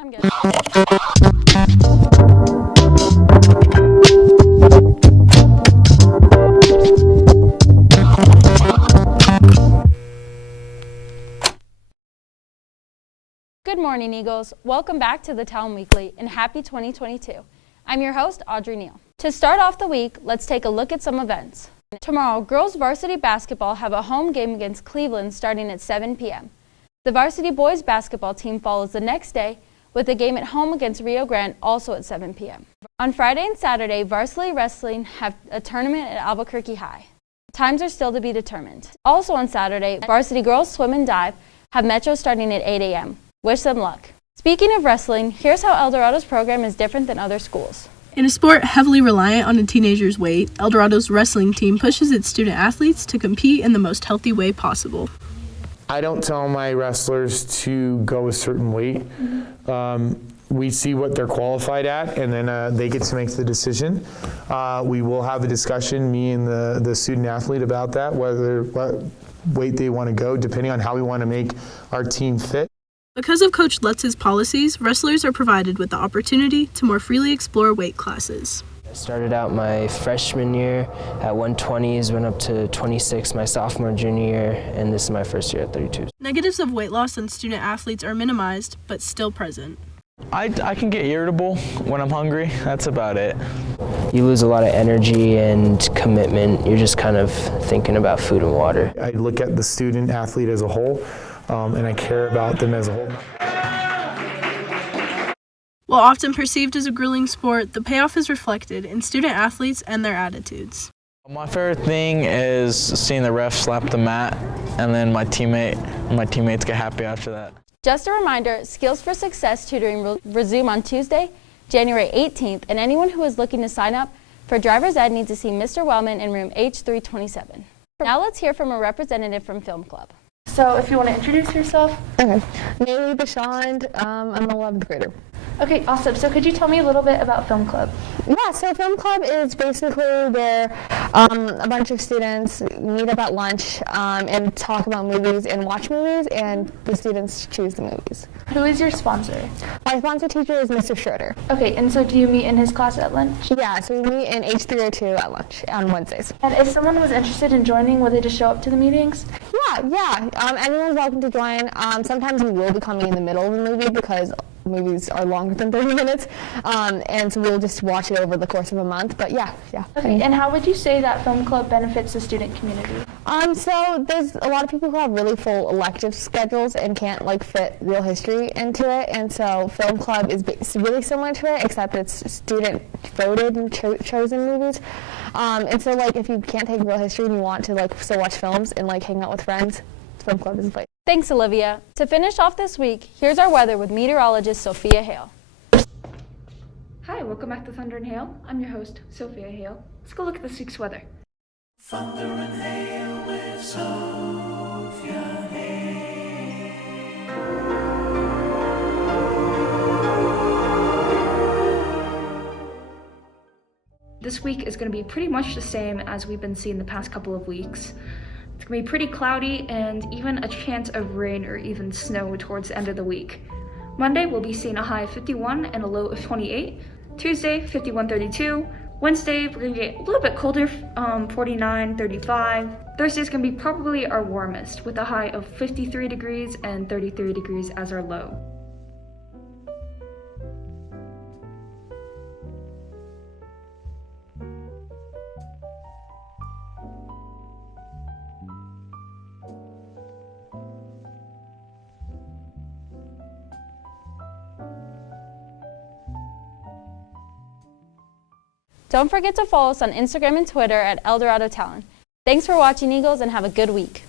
I'm good. Good morning, Eagles. Welcome back to the Talon Weekly and happy 2022. I'm your host, Audrey Neal. To start off the week, let's take a look at some events. Tomorrow, girls varsity basketball have a home game against Cleveland starting at 7 p.m. The varsity boys basketball team follows the next day with a game at home against Rio Grande also at 7 p.m. On Friday and Saturday, varsity wrestling have a tournament at Albuquerque High. Times are still to be determined. Also on Saturday, varsity girls swim and dive have Metro starting at 8 a.m. Wish them luck. Speaking of wrestling, here's how El Dorado's program is different than other schools. In a sport heavily reliant on a teenager's weight, El Dorado's wrestling team pushes its student athletes to compete in the most healthy way possible. I don't tell my wrestlers to go a certain weight. We see what they're qualified at, and then they get to make the decision. We will have a discussion, me and the student athlete, about that, what weight they want to go, depending on how we want to make our team fit. Because of Coach Lutz's policies, wrestlers are provided with the opportunity to more freely explore weight classes. I started out my freshman year at 120s, went up to 26 my sophomore, junior year, and this is my first year at 32. Negatives of weight loss on student athletes are minimized, but still present. I can get irritable when I'm hungry. That's about it. You lose a lot of energy and commitment. You're just kind of thinking about food and water. I look at the student athlete as a whole, and I care about them as a whole. While often perceived as a grueling sport, the payoff is reflected in student athletes and their attitudes. My favorite thing is seeing the ref slap the mat and then my teammates get happy after that. Just a reminder, Skills for Success tutoring will resume on Tuesday, January 18th, and anyone who is looking to sign up for driver's ed needs to see Mr. Wellman in room H327. Now let's hear from a representative from Film Club. So if you want to introduce yourself. Okay. Nayli Bashand, I'm an 11th grader. Okay, awesome. So could you tell me a little bit about Film Club? Yeah, so Film Club is basically where a bunch of students meet up at lunch and talk about movies and watch movies, and the students choose the movies. Who is your sponsor? My sponsor teacher is Mr. Schroeder. Okay, and so do you meet in his class at lunch? Yeah, so we meet in H302 at lunch on Wednesdays. And if someone was interested in joining, would they just show up to the meetings? Yeah. Anyone's welcome to join. Sometimes we will be coming in the middle of the movie because movies are longer than 30 minutes, and so we'll just watch it over the course of a month, but yeah. Okay, and how would you say that Film Club benefits the student community? So there's a lot of people who have really full elective schedules and can't fit real history into it, and so Film Club is really similar to it, except it's student voted and chosen movies, and so if you can't take real history and you want to still watch films and hang out with friends, Film Club is the place. Thanks, Olivia. To finish off this week, here's our weather with meteorologist Sophia Hale. Hi, welcome back to Thunder and Hail. I'm your host, Sophia Hale. Let's go look at this week's weather. Thunder and Hail with Sophia Hale. This week is going to be pretty much the same as we've been seeing the past couple of weeks. It's going to be pretty cloudy and even a chance of rain or even snow towards the end of the week. Monday, we'll be seeing a high of 51 and a low of 28. Tuesday, 51, 32. Wednesday, we're going to get a little bit colder, 49, 35. Thursday is going to be probably our warmest with a high of 53 degrees and 33 degrees as our low. Don't forget to follow us on Instagram and Twitter at El Dorado Talon. Thanks for watching, Eagles, and have a good week.